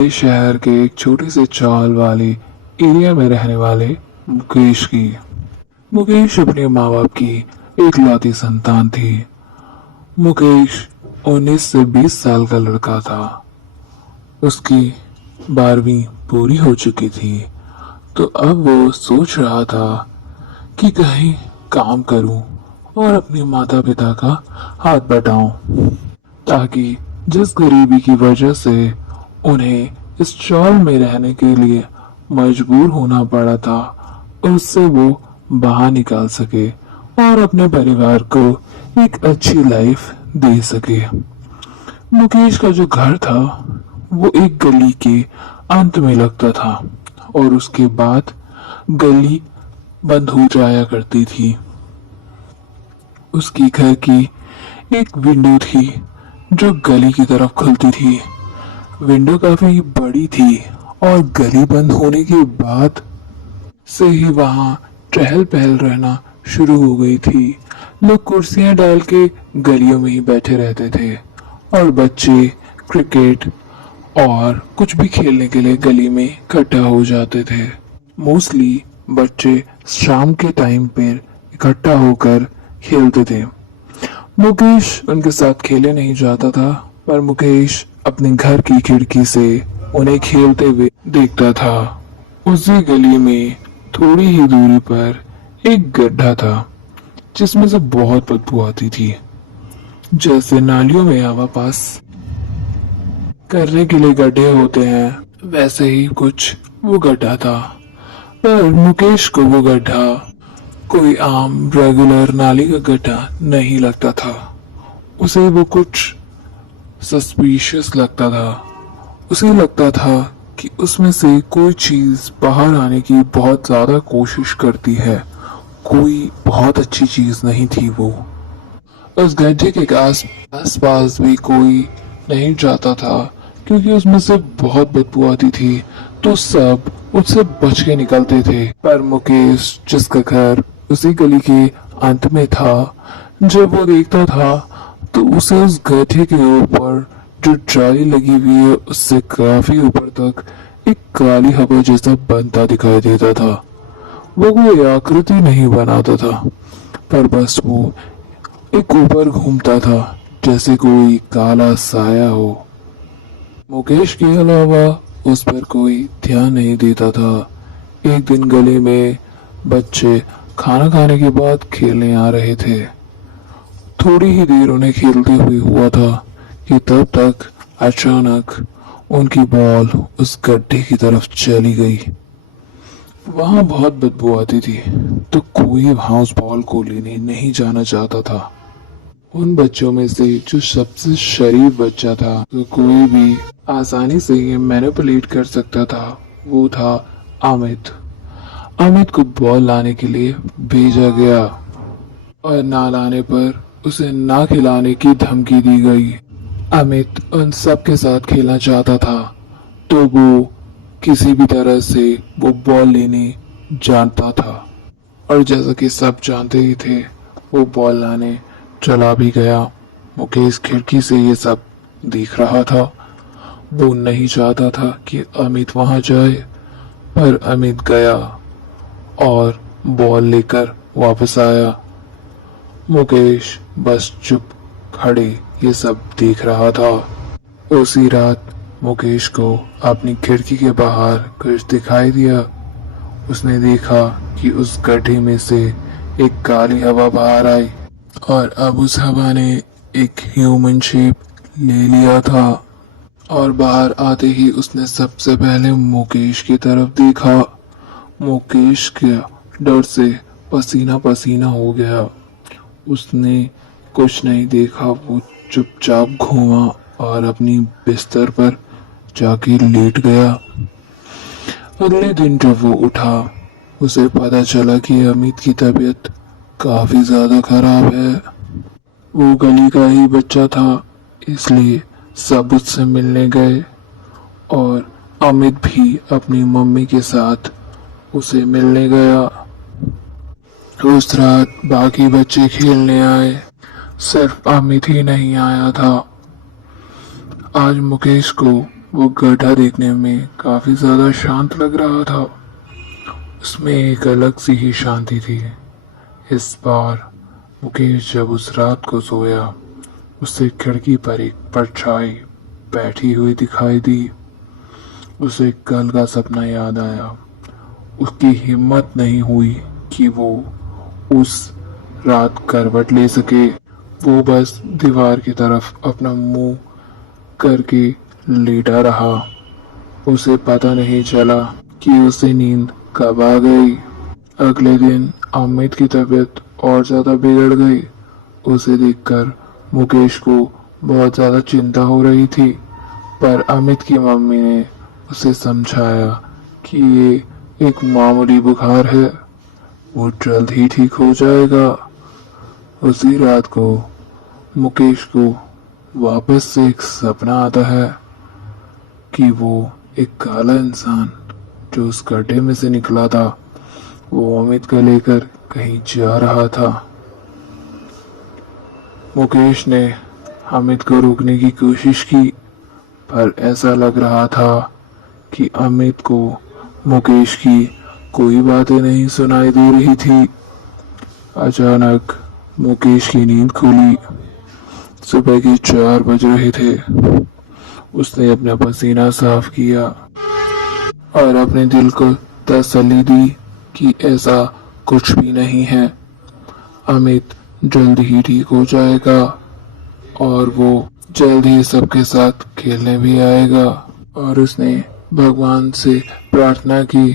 इस शहर के एक छोटे से चौल वाले एरिया में रहने वाले मुकेश की। मुकेश अपने माँ बाप की इकलौती संतान थी। मुकेश 19 से 20 साल का लड़का था। उसकी 12वीं पूरी हो चुकी थी, तो अब वो सोच रहा था कि कहीं काम करूं और अपने माता पिता का हाथ बटाऊं, ताकि जिस गरीबी की वजह से उन्हें इस चौल में रहने के लिए मजबूर होना पड़ा था, उससे वो बाहर निकाल सके और अपने परिवार को एक अच्छी लाइफ दे सके। मुकेश का जो घर था वो एक गली के अंत में लगता था और उसके बाद गली बंद हो जाया करती थी। उसकी घर की एक विंडो थी जो गली की तरफ खुलती थी। विंडो काफी बड़ी थी और गली बंद होने के बाद से ही वहां चहल पहल रहना शुरू हो गई थी। लोग कुर्सियां डाल के गलियों में ही बैठे रहते थे और बच्चे क्रिकेट और कुछ भी खेलने के लिए गली में इकट्ठा हो जाते थे। मोस्टली बच्चे शाम के टाइम पर इकट्ठा होकर खेलते थे। मुकेश उनके साथ खेले नहीं जाता था, पर मुकेश अपने घर की खिड़की से उन्हें खेलते हुए देखता था। उसी गली में थोड़ी ही दूरी पर एक गड्ढा था जिसमें से बहुत बदबू आती थी। जैसे नालियों में हवा पास करने के लिए गड्ढे होते हैं, वैसे ही कुछ वो गड्ढा था। पर मुकेश को वो गड्ढा कोई आम रेगुलर नाली का गड्ढा नहीं लगता था। उसे वो कुछ सस्पिशियस लगता था। उसे लगता था कि उसमें से कोई चीज बाहर आने की बहुत ज्यादा कोशिश करती है। कोई बहुत अच्छी चीज नहीं थी वो। उस गड्ढे के आस पास भी कोई नहीं जाता था, क्योंकि उसमें से बहुत बदबू आती थी, तो सब उससे बच के निकलते थे। पर मुकेश, जिसका घर उसी गली के अंत में था, जब वो देखता था तो उसे उस गड्ढे के ऊपर जो जाली लगी हुई है उससे काफी ऊपर तक एक काली हवा जैसा बनता दिखाई देता था। वो कोई आकृति नहीं बनाता था, पर बस वो एक ऊपर घूमता था जैसे कोई काला साया हो। मुकेश के अलावा उस पर कोई ध्यान नहीं देता था। एक दिन गली में बच्चे खाना खाने के बाद खेलने आ रहे थे। थोड़ी ही देर उन्हें खेलते हुए हुआ था कि तब तक अचानक उनकी बॉल उस गड्ढे की तरफ चली गई। वहां बहुत बदबू आती थी, तो कोई वहां उस बॉल को लेने नहीं जाना चाहता था। उन बच्चों में से जो सबसे शरीफ बच्चा था, तो कोई भी आसानी से ये मैनिपुलेट कर सकता था, वो था अमित। अमित को बॉल लाने के लिए भेजा गया और ना लाने पर उसे ना खिलाने की धमकी दी गई। अमित उन सब के साथ खेलना चाहता था, तो वो किसी भी तरह से वो बॉल लेने जानता था। और जैसा कि सब जानते ही थे, वो बॉल लाने चला भी गया। मुकेश खिड़की से ये सब देख रहा था। वो नहीं चाहता था कि अमित वहां जाए, पर अमित गया और बॉल लेकर वापस आया। मुकेश बस चुप खड़े ये सब देख रहा था। उसी रात मुकेश को अपनी खिड़की के बाहर कुछ दिखाई दिया। उसने देखा कि उस गड्ढे में से एक काली हवा बाहर आई और अब उस हवा ने एक ह्यूमन शेप ले लिया था। और बाहर आते ही उसने सबसे पहले मुकेश की तरफ देखा। मुकेश के डर से पसीना पसीना हो गया। उसने कुछ नहीं देखा, वो चुपचाप घूमा और अपनी बिस्तर पर जाके लेट गया। अगले दिन जब वो उठा, उसे पता चला कि अमित की तबीयत काफी ज्यादा खराब है। वो गली का ही बच्चा था, इसलिए सब उससे मिलने गए और अमित भी अपनी मम्मी के साथ उसे मिलने गया। उस रात बाकी बच्चे खेलने आए, सिर्फ अमित ही नहीं आया था। आज मुकेश को वो गड्ढा देखने में काफी ज्यादा शांत लग रहा था। उसमें एक अलग सी ही शांति थी। इस बार मुकेश जब उस रात को सोया, उसे खिड़की पर एक परछाई बैठी हुई दिखाई दी। उसे कल का सपना याद आया। उसकी हिम्मत नहीं हुई कि वो उस रात करवट ले सके। वो बस दीवार की तरफ अपना मुंह करके लेटा रहा। उसे पता नहीं चला कि उसे नींद कब आ गई। अगले दिन अमित की तबीयत और ज्यादा बिगड़ गई। उसे देखकर मुकेश को बहुत ज्यादा चिंता हो रही थी, पर अमित की मम्मी ने उसे समझाया कि ये एक मामूली बुखार है, वो जल्द ही ठीक हो जाएगा। उसी रात को मुकेश को वापस से एक सपना आता है कि वो एक काला इंसान जो उस गड्ढे में से निकला था, वो अमित को लेकर कहीं जा रहा था। मुकेश ने अमित को रोकने की कोशिश की, पर ऐसा लग रहा था कि अमित को मुकेश की कोई बातें नहीं सुनाई दे रही थी। अचानक मुकेश की नींद खुली। सुबह के 4 बज रहे थे। उसने अपना पसीना साफ किया और अपने दिल को तसल्ली दी कि ऐसा कुछ भी नहीं है। अमित जल्द ही ठीक हो जाएगा और वो जल्द ही सबके साथ खेलने भी आएगा। और उसने भगवान से प्रार्थना की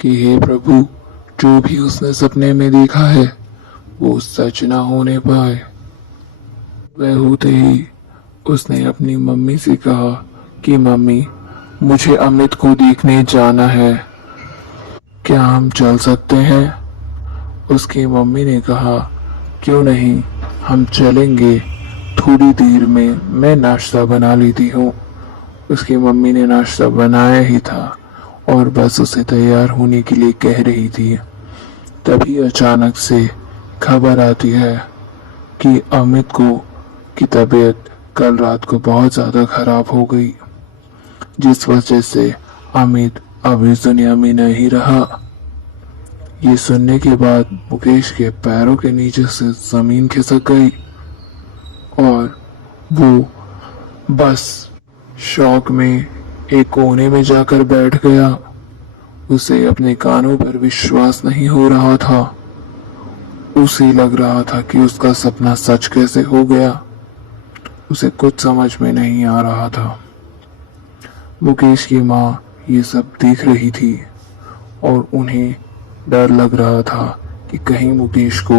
कि हे प्रभु, जो भी उसने सपने में देखा है वो सच ना होने पाए। वह होते ही उसने अपनी मम्मी से कहा कि मम्मी, मुझे अमित को देखने जाना है, क्या हम चल सकते हैं? उसकी मम्मी ने कहा, क्यों नहीं, हम चलेंगे, थोड़ी देर में मैं नाश्ता बना लेती हूँ। उसकी मम्मी ने नाश्ता बनाया ही था और बस उसे तैयार होने के लिए कह रही थी। तभी अचानक से खबर आती है कि अमित की तबीयत कल रात को बहुत ज्यादा खराब हो गई, जिस वजह से अमित अब इस दुनिया में नहीं रहा। ये सुनने के बाद मुकेश के पैरों के नीचे से जमीन खिसक गई और वो बस शौक में एक कोने में जाकर बैठ गया। उसे अपने कानों पर विश्वास नहीं हो रहा था। उसे लग रहा था कि उसका सपना सच कैसे हो गया। उसे कुछ समझ में नहीं आ रहा था। मुकेश की माँ ये सब देख रही थी और उन्हें डर लग रहा था कि कहीं मुकेश को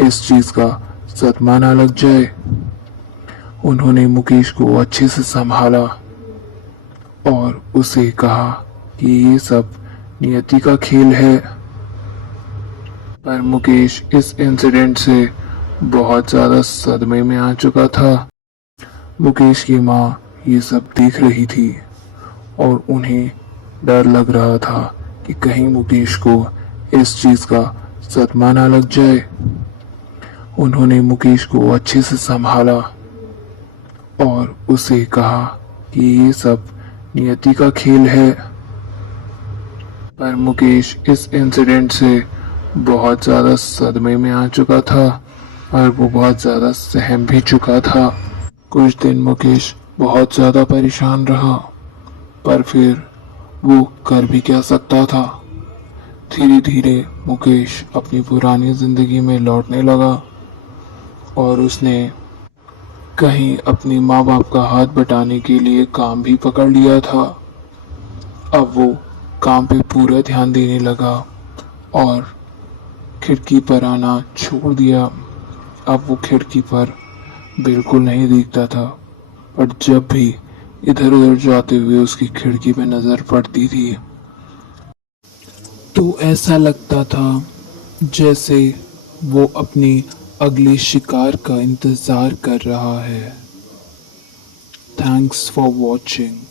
इस चीज का सदमा ना लग जाए। उन्होंने मुकेश को अच्छे से संभाला और उसे कहा कि ये सब नियति का खेल है। पर मुकेश इस इंसिडेंट से बहुत ज्यादा सदमे में आ चुका था। मुकेश की माँ ये सब देख रही थी और उन्हें डर लग रहा था कि कहीं मुकेश को इस चीज का सदमा ना लग जाए। उन्होंने मुकेश को अच्छे से संभाला और उसे कहा कि ये सब नियति का खेल है। पर मुकेश इस इंसिडेंट से बहुत ज्यादा सदमे में आ चुका था और वो बहुत ज्यादा सहम भी चुका था। कुछ दिन मुकेश बहुत ज्यादा परेशान रहा, पर फिर वो कर भी क्या सकता था। धीरे धीरे मुकेश अपनी पुरानी जिंदगी में लौटने लगा और उसने कहीं अपनी माँ बाप का हाथ बटाने के लिए काम भी पकड़ लिया था। अब वो काम पे पूरा ध्यान देने लगा और खिड़की पर आना छोड़ दिया। अब वो खिड़की पर बिल्कुल नहीं दिखता था, पर जब भी इधर उधर जाते हुए उसकी खिड़की पे नजर पड़ती थी तो ऐसा लगता था जैसे वो अपनी अगले शिकार का इंतजार कर रहा है। Thanks for watching.